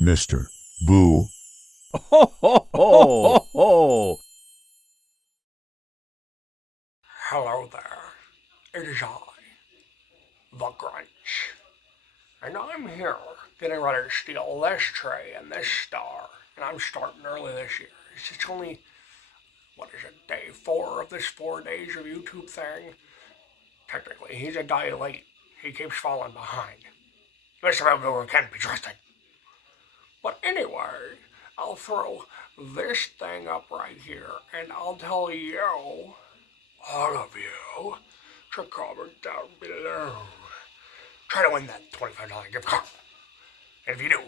Mr. Boo. Ho, ho, ho, ho, ho. Hello there. It is I, the Grinch. And I'm here getting ready to steal this tray and this star. And I'm starting early this year. It's only, what is it, day 4 of this 4 days of YouTube thing? Technically, he's a day late. He keeps falling behind. Mr. Boo can't be trusted. But anyway, I'll throw this thing up right here and I'll tell you, all of you, to comment down below. Try to win that $25 gift card. And if you do,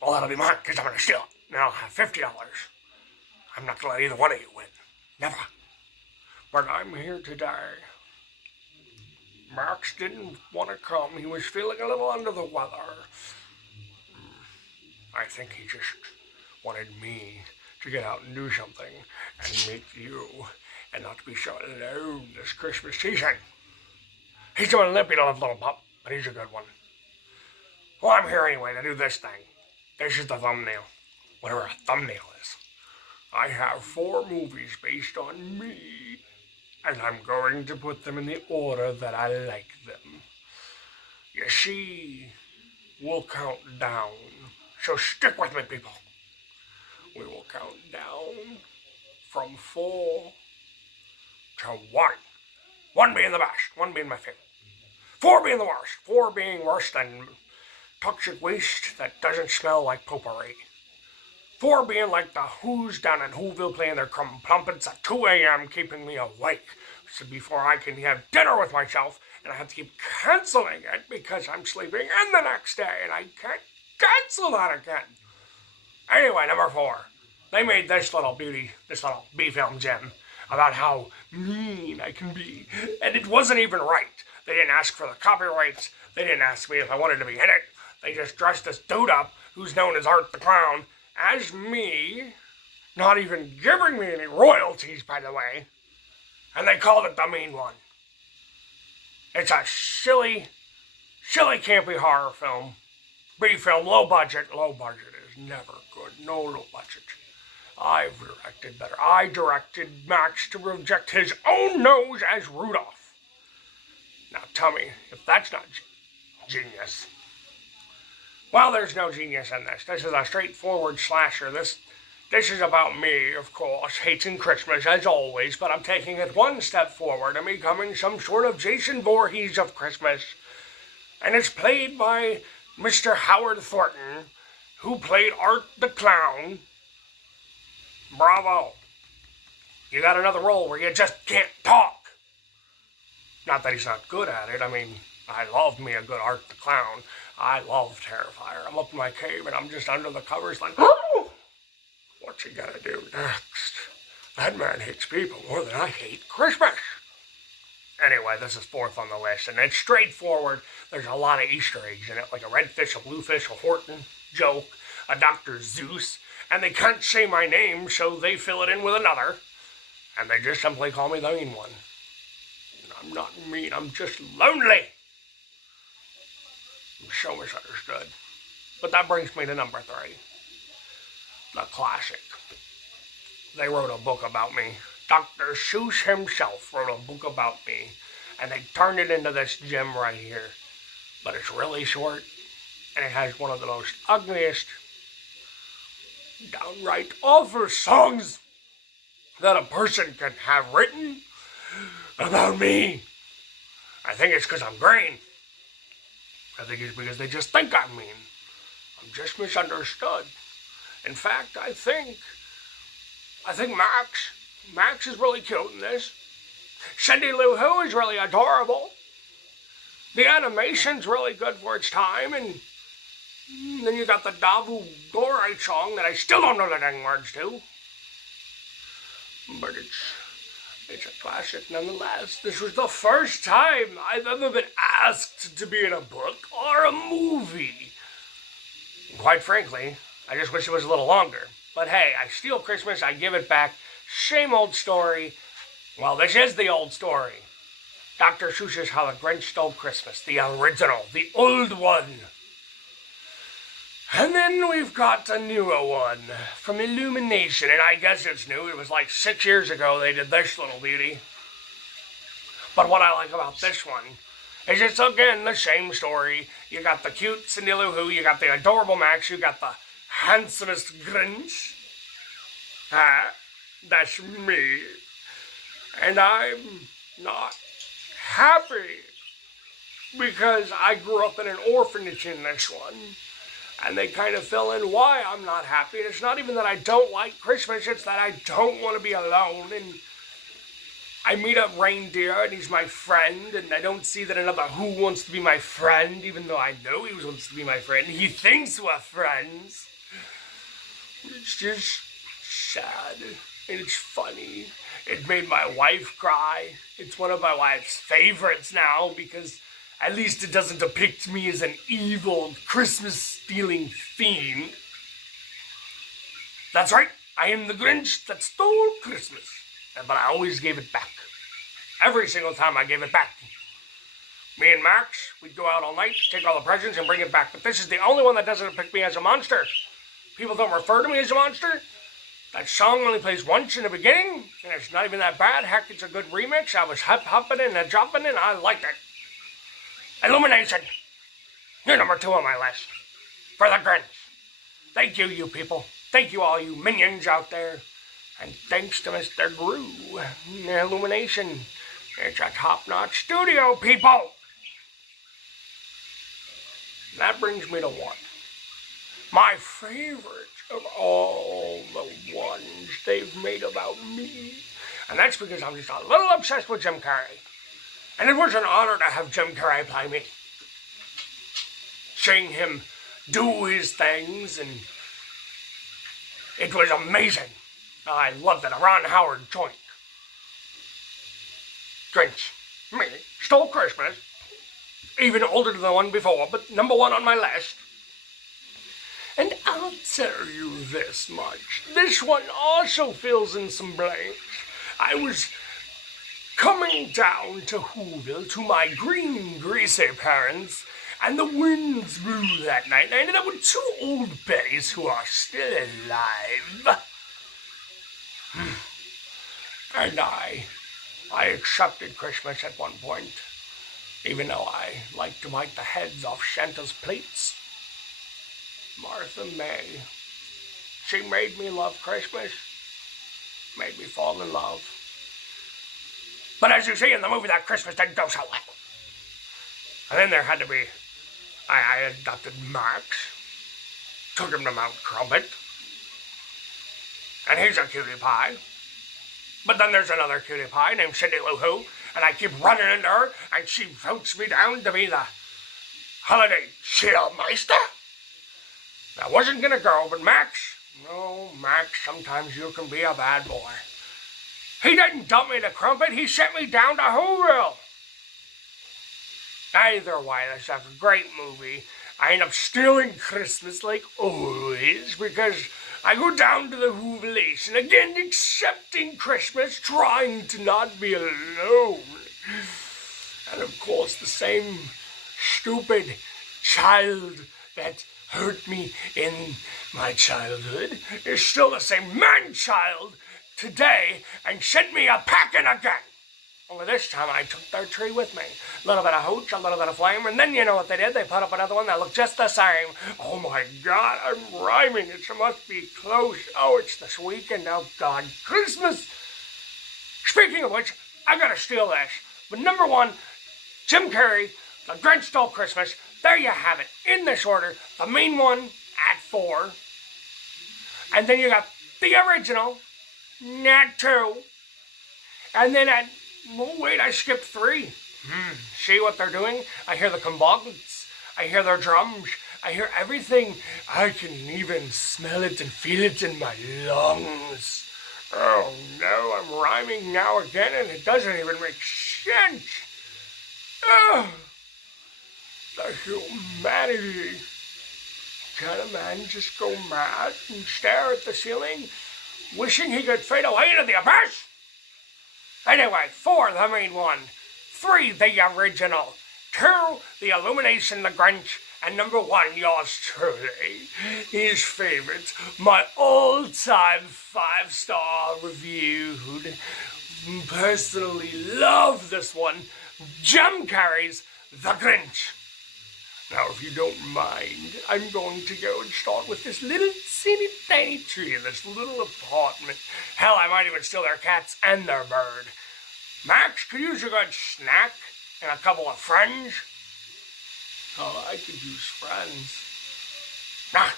well, that'll be mine because I'm going to steal it. And I'll have $50. I'm not going to let either one of you win. Never. But I'm here today. Max didn't want to come. He was feeling a little under the weather. I think he just wanted me to get out and do something and meet you and not to be so alone this Christmas season. He's doing a limpy little pup, but he's a good one. Well, I'm here anyway to do this thing. This is the thumbnail. Whatever a thumbnail is. I have 4 movies based on me, and I'm going to put them in the order that I like them. You see, we'll count down. So stick with me, people. We will count down from 4 to 1. 1 being the best, 1 being my favorite. 4 being the worst, 4 being worse than toxic waste that doesn't smell like potpourri. 4 being like the Who's down in Whoville playing their crumpets at 2 a.m. keeping me awake. So before I can have dinner with myself, and I have to keep canceling it because I'm sleeping in the next day, and I can't cancel that again. Anyway, number 4. They made this little B-film gem about how mean I can be. And it wasn't even right. They didn't ask for the copyrights. They didn't ask me if I wanted to be in it. They just dressed this dude up, who's known as Art the Clown, as me, not even giving me any royalties, by the way. And they called it the mean one. It's a silly, campy horror film. B-film, low budget. Low budget is never good. No low budget. I've directed better. I directed Max to reject his own nose as Rudolph. Now tell me if that's not genius. Well, there's no genius in this. This is a straightforward slasher. This is about me, of course, hating Christmas as always, but I'm taking it 1 step forward and becoming some sort of Jason Voorhees of Christmas. And it's played by Mr. Howard Thornton, who played Art the Clown. Bravo. You got another role where you just can't talk. Not that he's not good at it. I mean, I love me a good Art the Clown. I love Terrifier. I'm up in my cave and I'm just under the covers like, oh, what's he gonna do next? That man hates people more than I hate Christmas. Anyway, this is 4th on the list, and it's straightforward. There's a lot of Easter eggs in it, like a red fish, a blue fish, a Horton joke, a Dr. Zeus, and they can't say my name, so they fill it in with another, and they just simply call me the mean one. And I'm not mean, I'm just lonely. I'm so misunderstood. But that brings me to number 3. The classic. They wrote a book about me. Dr. Seuss himself wrote a book about me, and they turned it into this gem right here. But it's really short, and it has one of the most ugliest, downright awful songs that a person can have written about me. I think it's because I'm green. I think it's because they just think I'm mean. I'm just misunderstood. In fact, I think Max is really cute in this. Cindy Lou Who is really adorable. The animation's really good for its time, and then you got the Davu Dore song that I still don't know the dang words to. But it's a classic nonetheless. This was the first time I've ever been asked to be in a book or a movie. And quite frankly, I just wish it was a little longer. But hey, I steal Christmas, I give it back. Same old story. Well, this is the old story. Dr. Seuss's How the Grinch Stole Christmas. The original. The old one. And then we've got a newer one from Illumination, and I guess it's new. It was like 6 years ago they did this little beauty. But what I like about this one is it's again the same story. You got the cute Cindy Lou Who, you got the adorable Max, you got the handsomest Grinch. That's me. And I'm not happy because I grew up in an orphanage in this one. And they kind of fill in why I'm not happy. And it's not even that I don't like Christmas, it's that I don't want to be alone. And I meet up Reindeer, and he's my friend, and I don't see that another Who wants to be my friend, even though I know he wants to be my friend. He thinks we're friends. It's just sad, and it's funny. It made my wife cry. It's one of my wife's favorites now, because at least it doesn't depict me as an evil, Christmas-stealing fiend. That's right, I am the Grinch that stole Christmas. But I always gave it back. Every single time I gave it back. Me and Max, we'd go out all night, take all the presents, and bring it back. But this is the only one that doesn't depict me as a monster. People don't refer to me as a monster. That song only plays once in the beginning, and it's not even that bad. Heck, it's a good remix. I was hopping and jumping, and I liked it. Illumination. You're number 2 on my list. For the Grinch. Thank you, you people. Thank you, all you minions out there. And thanks to Mr. Gru. Illumination. It's a top-notch studio, people. That brings me to one. My favorite of all the ones they've made about me. And that's because I'm just a little obsessed with Jim Carrey. And it was an honor to have Jim Carrey play me. Seeing him do his things, and it was amazing. I loved it. A Ron Howard joint. Grinch. Me. Stole Christmas. Even older than the one before, but number 1 on my list. And I'll tell you this much. This one also fills in some blanks. I was coming down to Whoville to my green, greasy parents, and the winds blew that night, and I ended up with 2 old Bettys who are still alive. And I accepted Christmas at one point, even though I liked to bite the heads off Santa's plates. Martha May. She made me love Christmas, made me fall in love. But as you see in the movie, that Christmas didn't go so well. And then there had to be, I adopted Max, took him to Mount Crumpet, and he's a cutie pie. But then there's another cutie pie named Cindy Lou Who, and I keep running into her, and she votes me down to be the holiday cheermeister. I wasn't gonna go, but Max, sometimes you can be a bad boy. He didn't dump me to Crumpet, he sent me down to Whoville. Either way, that's a great movie. I end up stealing Christmas like always, because I go down to the Whovilation, again accepting Christmas, trying to not be alone. And of course, the same stupid child that hurt me in my childhood is still the same man-child today and sent me a packing again. Only this time I took their tree with me. A little bit of hooch, a little bit of flame, and then you know what they did? They put up another one that looked just the same. Oh my God, I'm rhyming. It must be close. Oh, it's this weekend. Oh God, Christmas. Speaking of which, I gotta steal this. But number 1, Jim Carrey, The Grinch Stole Christmas. There you have it, in this order. The main one at 4. And then you got the original, not 2. And then at, oh wait, I skipped 3. See what they're doing? I hear the combatants. I hear their drums. I hear everything. I can even smell it and feel it in my lungs. Oh no, I'm rhyming now again and it doesn't even make sense. Oh, the humanity. Can a man just go mad and stare at the ceiling, wishing he could fade away into the abyss? Anyway, 4, the main one. 3, the original. 2, the Illumination, the Grinch. And number one, yours truly, his favorites, my all-time 5-star reviewed. Personally love this one. Jim Carrey's The Grinch. Now, if you don't mind, I'm going to go and start with this little teeny tiny tree in this little apartment. Hell, I might even steal their cats and their bird. Max, could use a good snack and a couple of friends. Oh, I could use friends. Nah.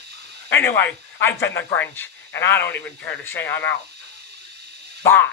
Anyway, I've been the Grinch, and I don't even care to say I'm out. Bye.